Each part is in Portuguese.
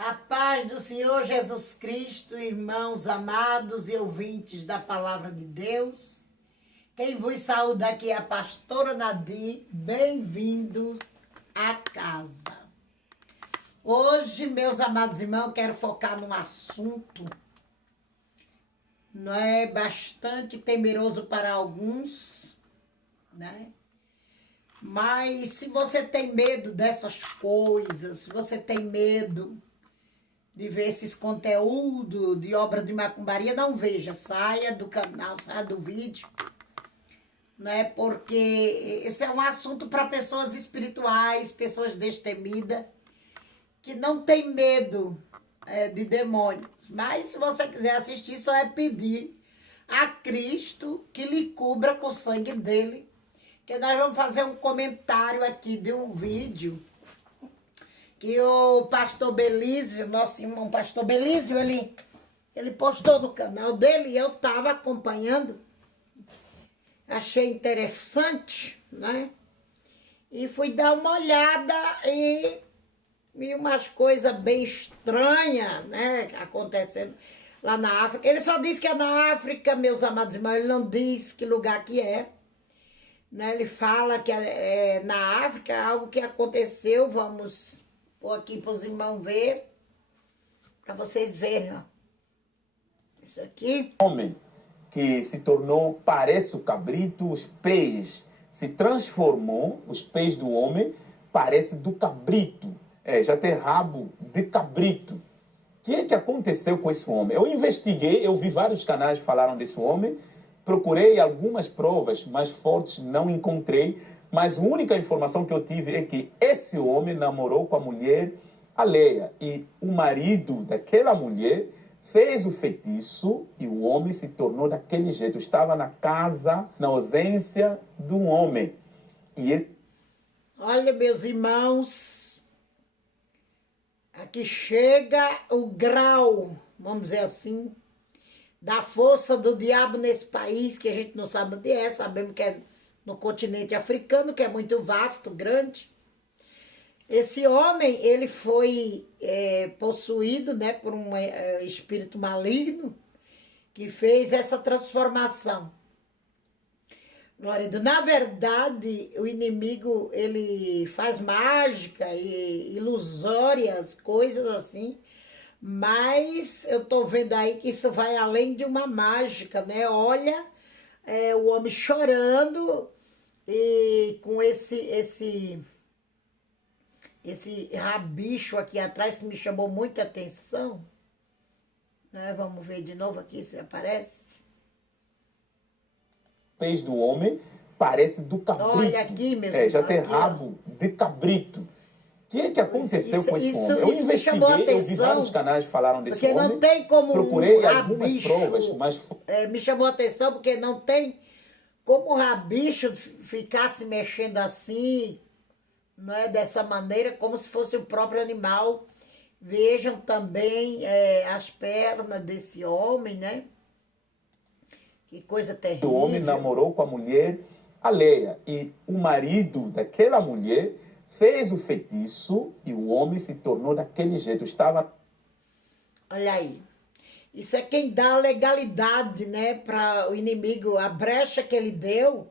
A paz do Senhor Jesus Cristo, irmãos amados e ouvintes da Palavra de Deus. Quem vos saúda aqui é a pastora Nadir. Bem-vindos à casa. Hoje, meus amados irmãos, eu quero focar num assunto, não é, bastante temeroso para alguns, né? Mas se você tem medo dessas coisas, se você tem medo de ver esses conteúdos de obra de macumbaria, não veja, saia do canal, saia do vídeo, né? Porque esse é um assunto para pessoas espirituais, pessoas destemidas, que não tem medo de demônios. Mas se você quiser assistir, só é pedir a Cristo que lhe cubra com o sangue dele, que nós vamos fazer um comentário aqui de um vídeo que o pastor Belísio, nosso irmão pastor Belísio, ele postou no canal dele e eu estava acompanhando. Achei interessante, né? E fui dar uma olhada e umas coisas bem estranhas, né, acontecendo lá na África. Ele só diz que é na África, meus amados irmãos, ele não diz que lugar que é. Né? Ele fala que é na África, algo que aconteceu, vamos pôr aqui para os irmãos ver, para vocês verem, ó. Isso aqui. Homem que se tornou, parece o cabrito, os pés se transformou, os pés do homem parece do cabrito, já tem rabo de cabrito. O que é que aconteceu com esse homem? Eu investiguei, eu vi vários canais que falaram desse homem, procurei algumas provas mais fortes, não encontrei, mas a única informação que eu tive é que esse homem namorou com a mulher alheia e o marido daquela mulher fez o feitiço e o homem se tornou daquele jeito. Estava na casa, na ausência de um homem. E ele... Olha, meus irmãos, aqui chega o grau, vamos dizer assim, da força do diabo nesse país, que a gente não sabe onde é, sabemos que é no continente africano, que é muito vasto, grande. Esse homem, ele foi possuído, né, por um espírito maligno que fez essa transformação. Glória a Deus. Na verdade, o inimigo, ele faz mágica e ilusórias, coisas assim, mas eu tô vendo aí que isso vai além de uma mágica, né? Olha, o homem chorando e com esse rabicho aqui atrás que me chamou muita atenção. Né? Vamos ver de novo aqui se aparece. Pés do homem parece do cabrito. Olha aqui, meus irmãos, já tem aqui, rabo de cabrito. O que é que aconteceu com esse homem? Eu isso me chamou a investiguei, eu vi atenção, vários canais que falaram desse porque homem. não tem como procurei um algumas rabicho, provas, mas... me chamou a atenção porque não tem como um rabicho ficar se mexendo assim, não é dessa maneira, como se fosse o próprio animal. Vejam também as pernas desse homem, né? Que coisa terrível. O homem namorou com a mulher alheia e o marido daquela mulher fez o feitiço e o homem se tornou daquele jeito. Estava... Olha aí. Isso é quem dá a legalidade, né, para o inimigo. A brecha que ele deu,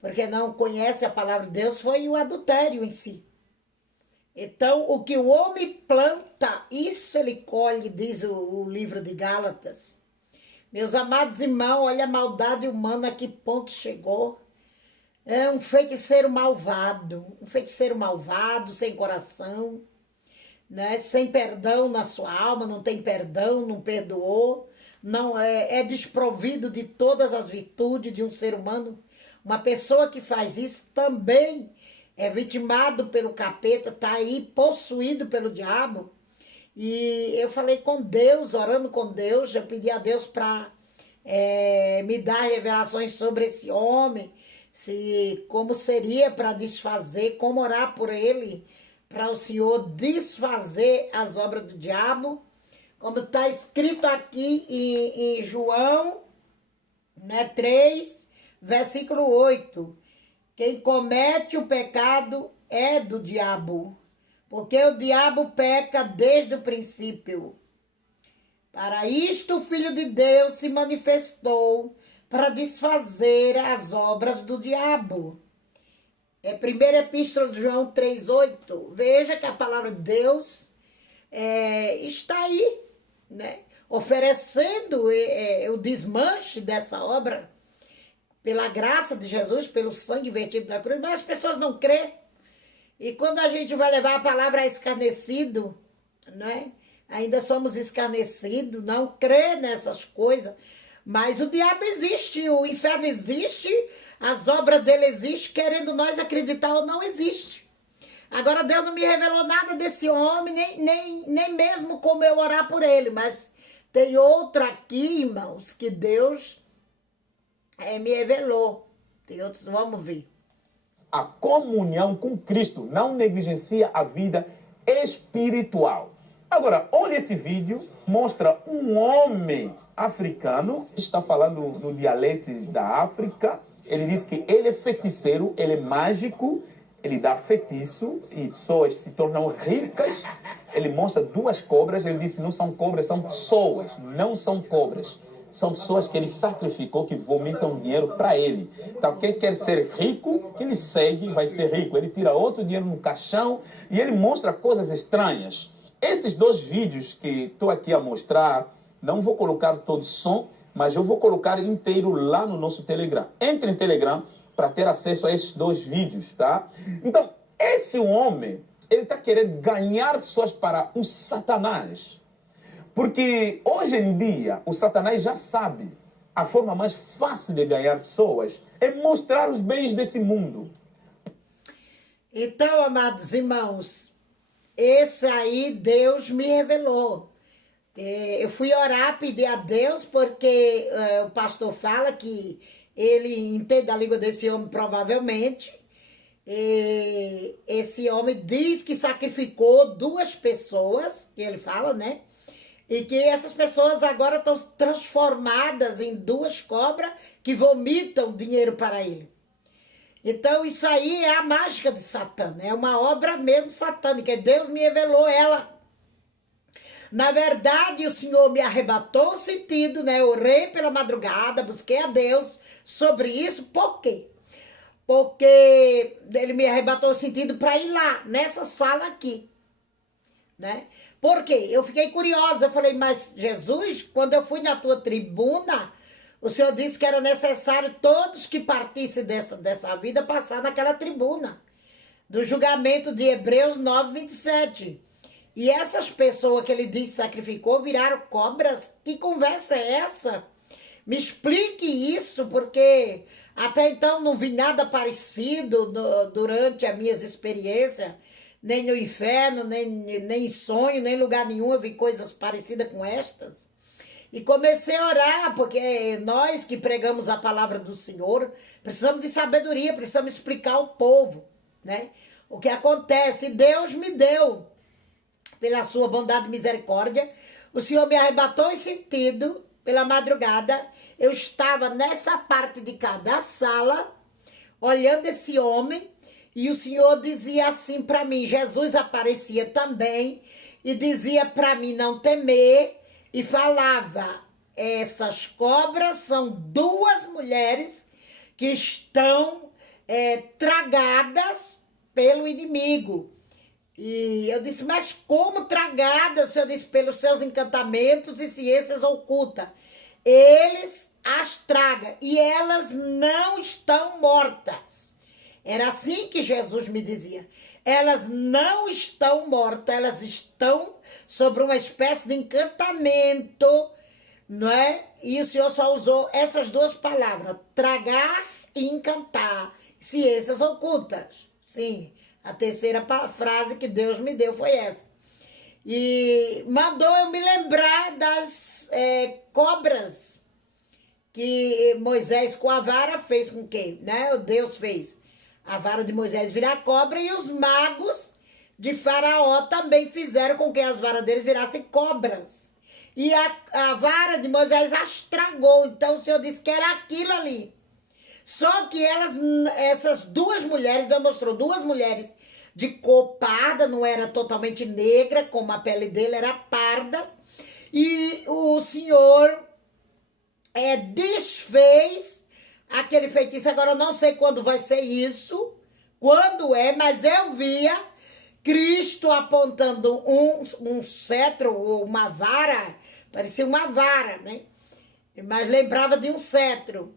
porque não conhece a palavra de Deus, foi o adultério em si. Então, o que o homem planta, isso ele colhe, diz o livro de Gálatas. Meus amados irmãos, olha a maldade humana a que ponto chegou. É um feiticeiro malvado, sem coração, né? Sem perdão na sua alma, não tem perdão, não perdoou, não é desprovido de todas as virtudes de um ser humano. Uma pessoa que faz isso também é vitimado pelo capeta, está aí possuído pelo diabo. E eu falei com Deus, orando com Deus, eu pedi a Deus para me dar revelações sobre esse homem, como seria para desfazer, como orar por ele, para o Senhor desfazer as obras do diabo, como está escrito aqui em João, né, 3, versículo 8. Quem comete o pecado é do diabo, Porque o diabo peca desde o princípio. Para isto o Filho de Deus se manifestou para desfazer as obras do diabo. É 1ª Epístola de João 3,8. Veja que a palavra de Deus está aí, né? Oferecendo o desmanche dessa obra pela graça de Jesus, pelo sangue vertido na cruz, mas as pessoas não crêem. E quando a gente vai levar a palavra a escarnecido, né? Ainda somos escarnecidos, não crê nessas coisas. Mas o diabo existe, o inferno existe, as obras dele existem, querendo nós acreditar ou não existe. Agora Deus não me revelou nada desse homem, nem mesmo como eu orar por ele, mas tem outro aqui, irmãos, que Deus me revelou. Tem outros, vamos ver. A comunhão com Cristo não negligencia a vida espiritual. Agora, olha esse vídeo, mostra um homem africano, está falando no dialeto da África. Ele diz que ele é feiticeiro, ele é mágico, ele dá feitiço e pessoas se tornam ricas. Ele mostra 2 cobras, ele disse não são cobras, são pessoas, não são cobras. São pessoas que ele sacrificou, que vomitam dinheiro para ele. Então, quem quer ser rico, que ele segue, vai ser rico. Ele tira outro dinheiro no caixão e ele mostra coisas estranhas. Esses 2 vídeos que estou aqui a mostrar, não vou colocar todo som, mas eu vou colocar inteiro lá no nosso Telegram. Entre em Telegram para ter acesso a esses 2 vídeos, tá? Então, esse homem, ele está querendo ganhar pessoas para o Satanás. Porque hoje em dia, o Satanás já sabe, a forma mais fácil de ganhar pessoas é mostrar os bens desse mundo. Então, amados irmãos, esse aí Deus me revelou. Eu fui orar, pedir a Deus, porque o pastor fala que ele entende a língua desse homem provavelmente. Esse homem diz que sacrificou 2 pessoas, que ele fala, né? E que essas pessoas agora estão transformadas em 2 cobras que vomitam dinheiro para ele. Então, isso aí é a mágica de Satã, é uma obra mesmo satânica. Deus me revelou ela. Na verdade, o Senhor me arrebatou o sentido, né? Eu orei pela madrugada, busquei a Deus sobre isso. Por quê? Porque ele me arrebatou o sentido para ir lá, nessa sala aqui, né? Por quê? Eu fiquei curiosa, eu falei, mas Jesus, quando eu fui na tua tribuna, o Senhor disse que era necessário todos que partissem dessa vida passar naquela tribuna, do julgamento de Hebreus 9:27. E essas pessoas que ele disse sacrificou viraram cobras? Que conversa é essa? Me explique isso, porque até então não vi nada parecido durante as minhas experiências, nem no inferno, nem em sonho, nem em lugar nenhum eu vi coisas parecidas com estas. E comecei a orar, porque nós que pregamos a palavra do Senhor, precisamos de sabedoria, precisamos explicar ao povo, né? O que acontece. E Deus me deu, pela sua bondade e misericórdia, o Senhor me arrebatou em sentido, pela madrugada, eu estava nessa parte de cada sala, olhando esse homem, e o Senhor dizia assim para mim, Jesus aparecia também, e dizia para mim não temer, e falava, essas cobras são 2 mulheres que estão tragadas pelo inimigo. E eu disse, mas como tragadas? O Senhor disse, pelos seus encantamentos e ciências ocultas. Eles as tragam e elas não estão mortas. Era assim que Jesus me dizia. Elas não estão mortas, elas estão sobre uma espécie de encantamento, não é? E o Senhor só usou essas 2 palavras, tragar e encantar, ciências ocultas. Sim, a terceira frase que Deus me deu foi essa. E mandou eu me lembrar das cobras que Moisés com a vara fez com que, né? O Deus fez a vara de Moisés virar cobra e os magos de Faraó também fizeram com que as varas deles virassem cobras. E a vara de Moisés as tragou. Então o Senhor disse que era aquilo ali. Só que essas 2 mulheres, Deus mostrou 2 mulheres de cor parda, não era totalmente negra, como a pele dele era parda. E o Senhor desfez aquele feitiço. Agora eu não sei quando vai ser isso, quando é, mas eu via Cristo apontando um cetro ou uma vara, parecia uma vara, né? Mas lembrava de um cetro.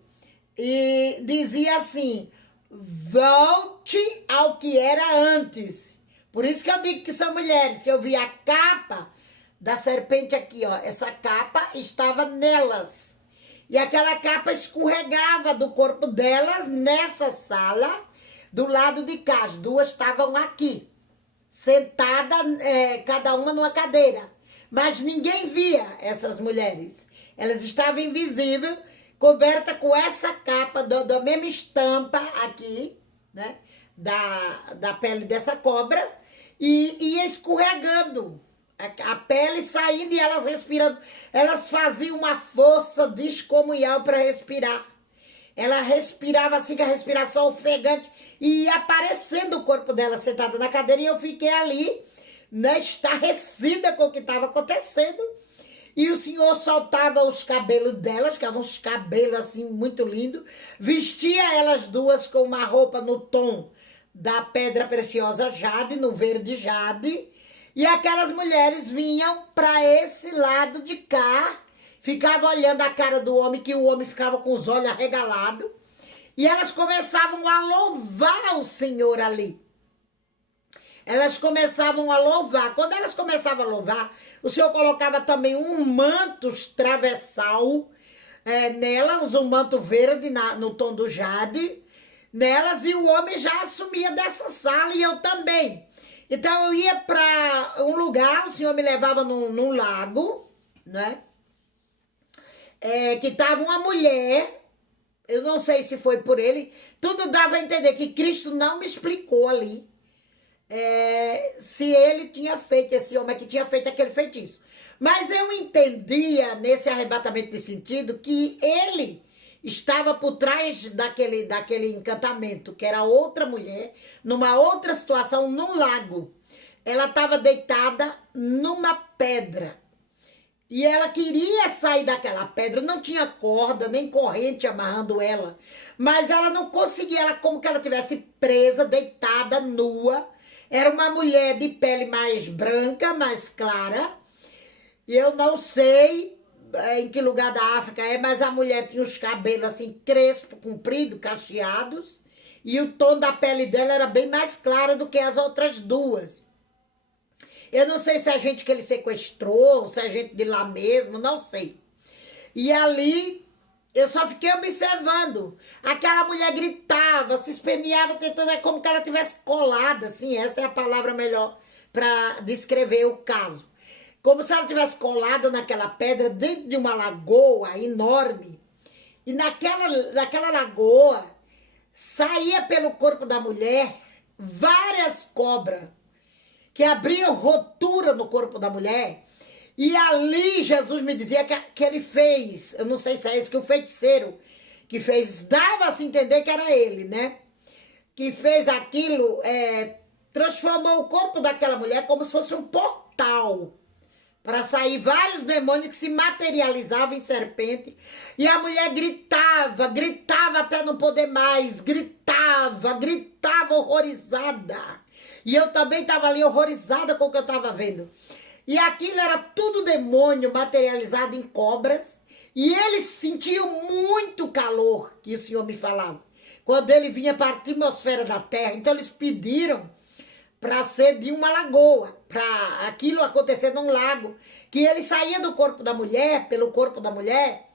E dizia assim: volte ao que era antes. Por isso que eu digo que são mulheres, que eu vi a capa da serpente aqui, ó. Essa capa estava nelas. E aquela capa escorregava do corpo delas nessa sala, do lado de cá. As duas estavam aqui, sentadas, cada uma numa cadeira. Mas ninguém via essas mulheres. Elas estavam invisíveis, coberta com essa capa da mesma estampa aqui, né? Da pele dessa cobra, e ia escorregando. A pele saindo e elas respirando. Elas faziam uma força descomunal para respirar. Ela respirava assim, com a respiração ofegante, e ia aparecendo o corpo dela sentada na cadeira, e eu fiquei ali, né, estarrecida com o que estava acontecendo. E o Senhor soltava os cabelos delas, ficavam uns cabelos assim muito lindos, vestia elas duas com uma roupa no tom da pedra preciosa jade, no verde jade, e aquelas mulheres vinham para esse lado de cá, ficavam olhando a cara do homem, que o homem ficava com os olhos arregalados, e elas começavam a louvar o Senhor ali. Elas começavam a louvar. Quando elas começavam a louvar, o Senhor colocava também um manto travessal nelas, um manto verde no tom do jade, nelas, e o homem já assumia dessa sala, e eu também. Então eu ia para um lugar, o Senhor me levava num lago, né? Que estava uma mulher, eu não sei se foi por ele, tudo dava a entender que Cristo não me explicou ali se ele tinha feito, esse homem que tinha feito aquele feitiço. Mas eu entendia, nesse arrebatamento de sentido, que ele estava por trás daquele encantamento, que era outra mulher, numa outra situação, num lago. Ela estava deitada numa pedra. E ela queria sair daquela pedra, não tinha corda, nem corrente amarrando ela. Mas ela não conseguia, era como que ela estivesse presa, deitada, nua. Era uma mulher de pele mais branca, mais clara. E eu não sei em que lugar da África mas a mulher tinha os cabelos assim, crespos, compridos, cacheados. E o tom da pele dela era bem mais clara do que as outras duas. Eu não sei se é a gente que ele sequestrou, se é a gente de lá mesmo, não sei. E ali eu só fiquei observando. Aquela mulher gritava, se espeneava, tentando, como que ela tivesse colada, assim, essa é a palavra melhor para descrever o caso. Como se ela tivesse colada naquela pedra dentro de uma lagoa enorme. E naquela lagoa saía pelo corpo da mulher várias cobras que abriam rotura no corpo da mulher. E ali Jesus me dizia que ele fez, eu não sei se é esse que o feiticeiro que fez, dava a se entender que era ele, né? Que fez aquilo, transformou o corpo daquela mulher como se fosse um portal para sair vários demônios que se materializavam em serpente. E a mulher gritava até não poder mais, gritava horrorizada. E eu também estava ali horrorizada com o que eu estava vendo. E aquilo era tudo demônio materializado em cobras. E eles sentiam muito calor, que o Senhor me falava, quando ele vinha para a atmosfera da terra. Então eles pediram para ser de uma lagoa, para aquilo acontecer num lago, que ele saía do corpo da mulher, pelo corpo da mulher,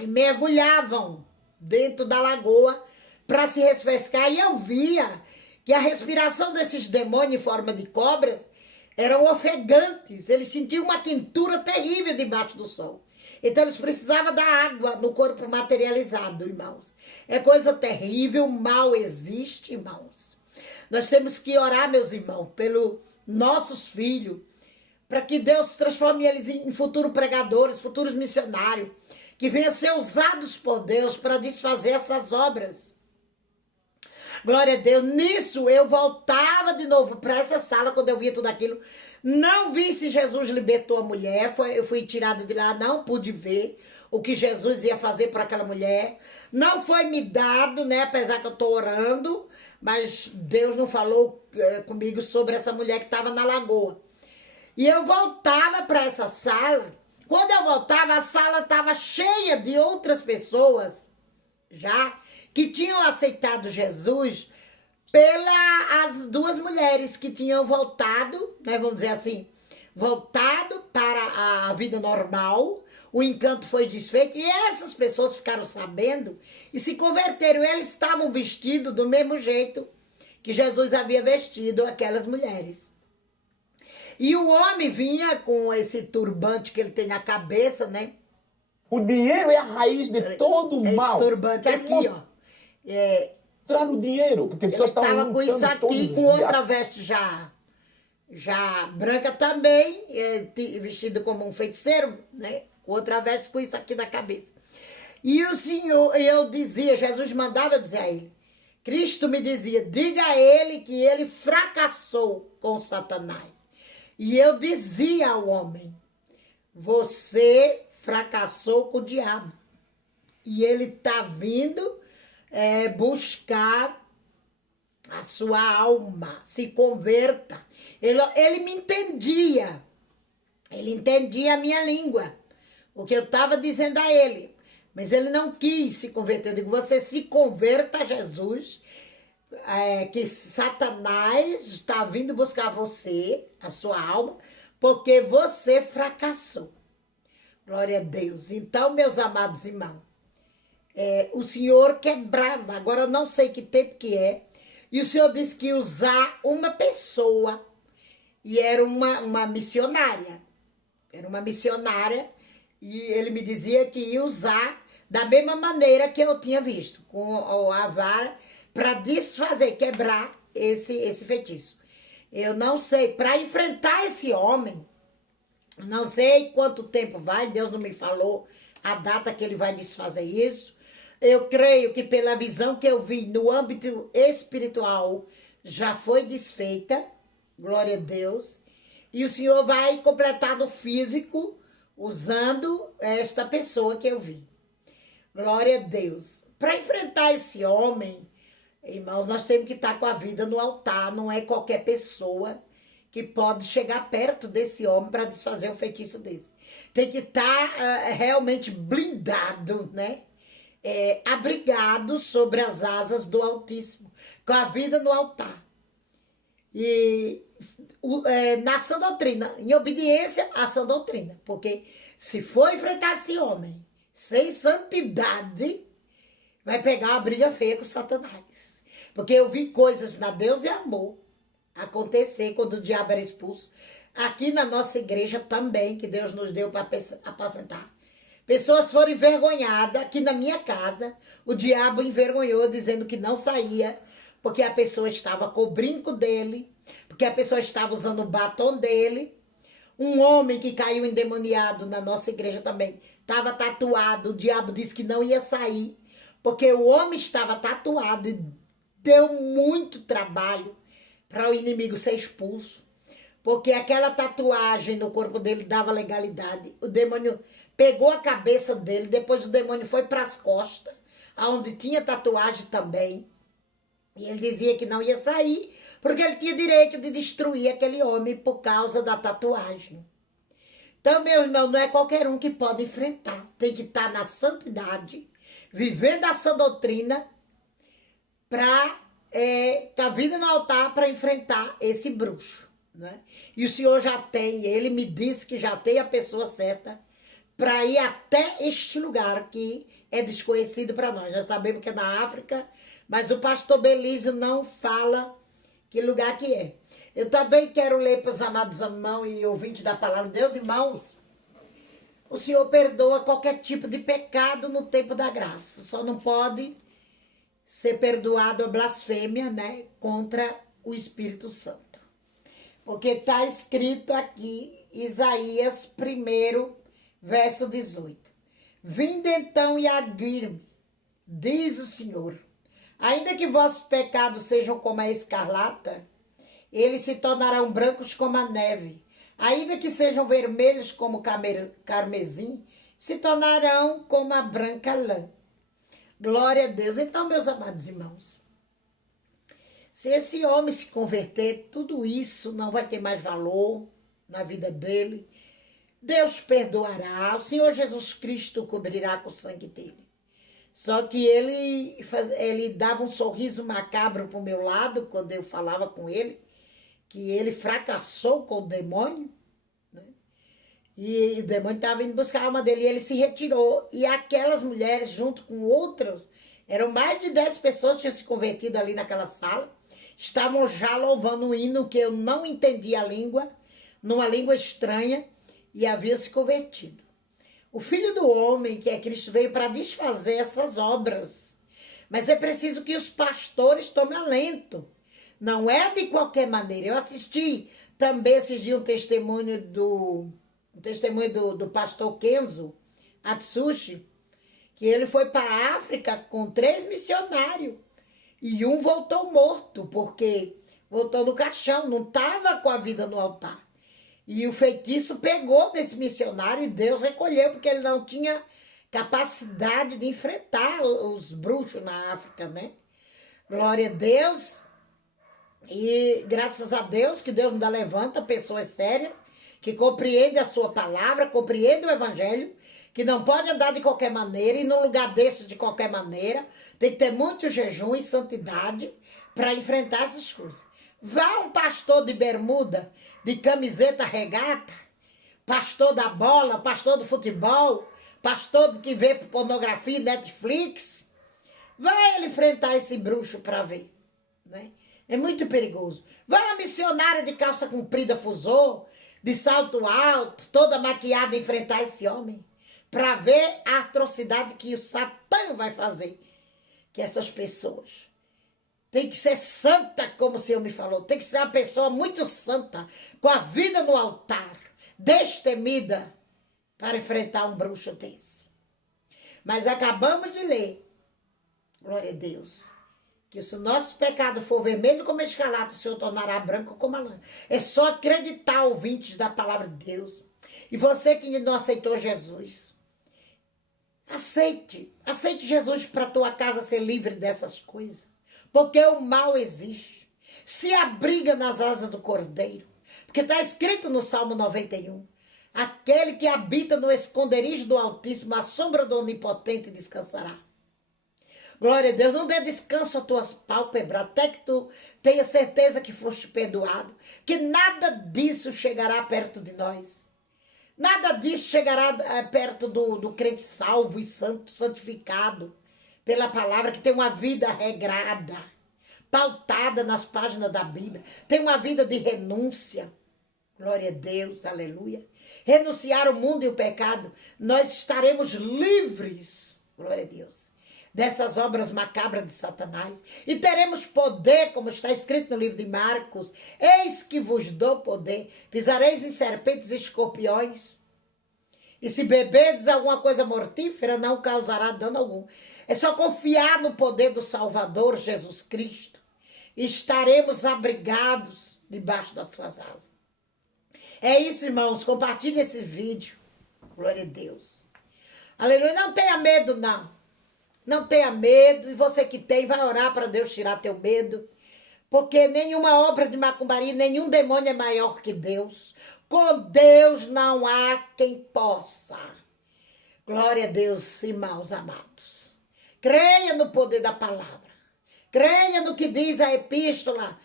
e mergulhavam dentro da lagoa para se refrescar. E eu via que a respiração desses demônios em forma de cobras eram ofegantes, eles sentiam uma quentura terrível debaixo do sol. Então eles precisavam da água no corpo materializado, irmãos. É coisa terrível, mal existe, irmãos. Nós temos que orar, meus irmãos, pelos nossos filhos, para que Deus transforme eles em futuros pregadores, futuros missionários, que venham ser usados por Deus para desfazer essas obras. Glória a Deus. Nisso, eu voltava de novo para essa sala, quando eu via tudo aquilo. Não vi se Jesus libertou a mulher. Eu fui tirada de lá, não pude ver o que Jesus ia fazer para aquela mulher. Não foi me dado, né? Apesar que eu estou orando, mas Deus não falou comigo sobre essa mulher que estava na lagoa. E eu voltava para essa sala. Quando eu voltava, a sala estava cheia de outras pessoas já que tinham aceitado Jesus pelas duas mulheres que tinham voltado, né, vamos dizer assim, voltado para a vida normal. O encanto foi desfeito e essas pessoas ficaram sabendo e se converteram. Eles estavam vestidos do mesmo jeito que Jesus havia vestido aquelas mulheres. E o homem vinha com esse turbante que ele tem na cabeça, né? O dinheiro é a raiz de todo o mal. Esse turbante aqui, ó. Mostrar o dinheiro, porque as Ele pessoas estavam estava com isso aqui, com outra veste já branca também, vestido como um feiticeiro, né? Outra veste com isso aqui na cabeça. E o Senhor, eu dizia, Jesus mandava dizer a ele, Cristo me dizia, diga a ele que ele fracassou com Satanás. E eu dizia ao homem, você fracassou com o diabo. E ele está vindo buscar a sua alma, se converta. Ele me entendia. Ele entendia a minha língua, o que eu estava dizendo a ele. Mas ele não quis se converter. Eu digo, você se converta a Jesus, que Satanás está vindo buscar você, a sua alma, porque você fracassou. Glória a Deus. Então, meus amados irmãos, o Senhor quebrava, agora eu não sei que tempo que é, e o Senhor disse que ia usar uma pessoa, e era uma missionária. Era uma missionária, e ele me dizia que ia usar da mesma maneira que eu tinha visto, com a vara, para desfazer, quebrar esse feitiço. Eu não sei, para enfrentar esse homem, não sei quanto tempo vai, Deus não me falou a data que ele vai desfazer isso. Eu creio que pela visão que eu vi no âmbito espiritual, já foi desfeita, glória a Deus. E o Senhor vai completar no físico, usando esta pessoa que eu vi. Glória a Deus. Para enfrentar esse homem, irmãos, nós temos que estar com a vida no altar, não é qualquer pessoa que pode chegar perto desse homem para desfazer um feitiço desse. Tem que estar realmente blindado, né? Abrigado sobre as asas do Altíssimo, com a vida no altar. E na sã doutrina, em obediência à sã doutrina. Porque se for enfrentar esse homem sem santidade, vai pegar uma briga feia com Satanás. Porque eu vi coisas na Deus e Amor acontecer quando o diabo era expulso. Aqui na nossa igreja também, que Deus nos deu para apacentar. Pessoas foram envergonhadas. Aqui na minha casa, o diabo envergonhou, dizendo que não saía, porque a pessoa estava com o brinco dele, porque a pessoa estava usando o batom dele. Um homem que caiu endemoniado na nossa igreja também, estava tatuado. O diabo disse que não ia sair, porque o homem estava tatuado e deu muito trabalho para o inimigo ser expulso. Porque aquela tatuagem no corpo dele dava legalidade. O demônio pegou a cabeça dele, depois o demônio foi para as costas, onde tinha tatuagem também. E ele dizia que não ia sair, porque ele tinha direito de destruir aquele homem por causa da tatuagem. Então, meu irmão, não é qualquer um que pode enfrentar. Tem que estar na santidade, vivendo a sã doutrina, para com a vida no altar para enfrentar esse bruxo. Né? E o Senhor já tem, ele me disse que já tem a pessoa certa para ir até este lugar que é desconhecido para nós. Já sabemos que é na África, mas o pastor Belísio não fala que lugar que é. Eu também quero ler para os amados irmãos e ouvintes da palavra de Deus, irmãos. O Senhor perdoa qualquer tipo de pecado no tempo da graça. Só não pode ser perdoado a blasfêmia, né, contra o Espírito Santo. Porque está escrito aqui, Isaías 1, verso 18. Vinde então e aguirme, diz o Senhor, Ainda que vossos pecados sejam como a escarlata, eles se tornarão brancos como a neve. Ainda que sejam vermelhos como o carmesim, se tornarão como a branca lã. Glória a Deus. Então, meus amados irmãos, se esse homem se converter, tudo isso não vai ter mais valor na vida dele. Deus perdoará, o Senhor Jesus Cristo cobrirá com o sangue dele. Só que ele dava um sorriso macabro para o meu lado quando eu falava com ele, que ele fracassou com o demônio, né? E o demônio estava indo buscar a alma dele e ele se retirou. E aquelas mulheres, junto com outras, eram mais de 10 pessoas que tinham se convertido ali naquela sala, estavam já louvando um hino que eu não entendia a língua, numa língua estranha, e haviam se convertido. O Filho do Homem, que é Cristo, veio para desfazer essas obras. Mas é preciso que os pastores tomem alento. Não é de qualquer maneira. Eu assisti também esses dias um testemunho do pastor Kenzo Atsushi, que ele foi para a África com 3 missionários. E um voltou morto, porque voltou no caixão, não estava com a vida no altar. E o feitiço pegou desse missionário e Deus recolheu, porque ele não tinha capacidade de enfrentar os bruxos na África, né? Glória a Deus. E graças a Deus que Deus ainda levanta pessoas sérias, que compreendem a sua palavra, compreendem o evangelho, que não pode andar de qualquer maneira e num lugar desses de qualquer maneira. Tem que ter muito jejum e santidade para enfrentar essas coisas. Vá um pastor de bermuda, de camiseta regata, pastor da bola, pastor do futebol, pastor que vê pornografia, Netflix. Vai ele enfrentar esse bruxo para ver, né? É muito perigoso. Vai a missionária de calça comprida fusô, de salto alto, toda maquiada enfrentar esse homem, para ver a atrocidade que o Satã vai fazer que essas pessoas. Tem que ser santa, como o Senhor me falou. Tem que ser uma pessoa muito santa, com a vida no altar, destemida, para enfrentar um bruxo desse. Mas acabamos de ler, glória a Deus, que se o nosso pecado for vermelho como a escarlata, o Senhor tornará branco como a lã. É só acreditar, ouvintes da palavra de Deus. E você que não aceitou Jesus, aceite Jesus para a tua casa ser livre dessas coisas. Porque o mal existe. Se abriga nas asas do Cordeiro. Porque está escrito no Salmo 91. Aquele que habita no esconderijo do Altíssimo, à sombra do Onipotente descansará. Glória a Deus, não dê descanso às tuas pálpebras, até que tu tenha certeza que foste perdoado. Que nada disso chegará perto de nós. Nada disso chegará perto do crente salvo e santo, santificado pela palavra, que tem uma vida regrada, pautada nas páginas da Bíblia, tem uma vida de renúncia. Glória a Deus, aleluia. Renunciar o mundo e o pecado, nós estaremos livres, glória a Deus, dessas obras macabras de Satanás. E teremos poder, como está escrito no livro de Marcos, eis que vos dou poder, pisareis em serpentes e escorpiões, e se beberdes alguma coisa mortífera, não causará dano algum. É só confiar no poder do Salvador, Jesus Cristo. E estaremos abrigados debaixo das suas asas. É isso, irmãos. Compartilhe esse vídeo. Glória a Deus. Aleluia. Não tenha medo, não. Não tenha medo. E você que tem, vai orar para Deus tirar teu medo. Porque nenhuma obra de macumbaria, nenhum demônio é maior que Deus. Com Deus não há quem possa. Glória a Deus, irmãos amados. Creia no poder da palavra. Creia no que diz a epístola,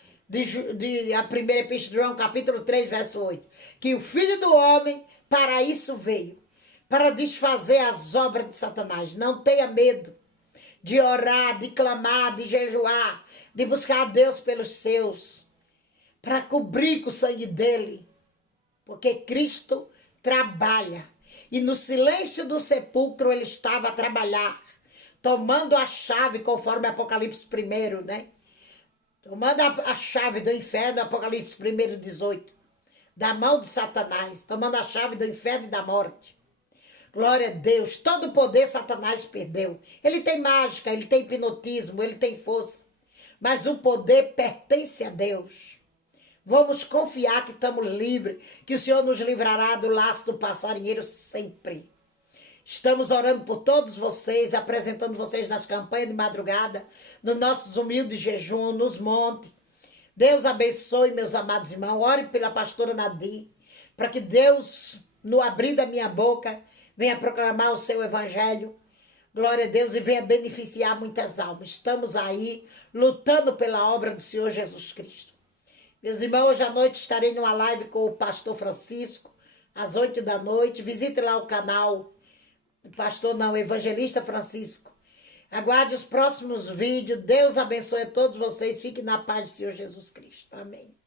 a primeira epístola de João, capítulo 3, verso 8. Que o Filho do Homem para isso veio. Para desfazer as obras de Satanás. Não tenha medo de orar, de clamar, de jejuar, de buscar a Deus pelos seus. Para cobrir com o sangue dele. Porque Cristo trabalha. E no silêncio do sepulcro ele estava a trabalhar. Tomando a chave, conforme Apocalipse 1, né? Tomando a chave do inferno, Apocalipse 1:18. Da mão de Satanás. Tomando a chave do inferno e da morte. Glória a Deus. Todo o poder Satanás perdeu. Ele tem mágica, ele tem hipnotismo, ele tem força. Mas o poder pertence a Deus. Vamos confiar que estamos livres, que o Senhor nos livrará do laço do passarinheiro sempre. Estamos orando por todos vocês, apresentando vocês nas campanhas de madrugada, nos nossos humildes jejum, nos montes. Deus abençoe, meus amados irmãos. Ore pela pastora Nadir, para que Deus, no abrir da minha boca, venha proclamar o seu evangelho. Glória a Deus, e venha beneficiar muitas almas. Estamos aí lutando pela obra do Senhor Jesus Cristo. Meus irmãos, hoje à noite estarei numa live com o pastor Francisco, às 8 da noite. Visite lá o canal, o evangelista Francisco. Aguarde os próximos vídeos. Deus abençoe a todos vocês. Fiquem na paz do Senhor Jesus Cristo. Amém.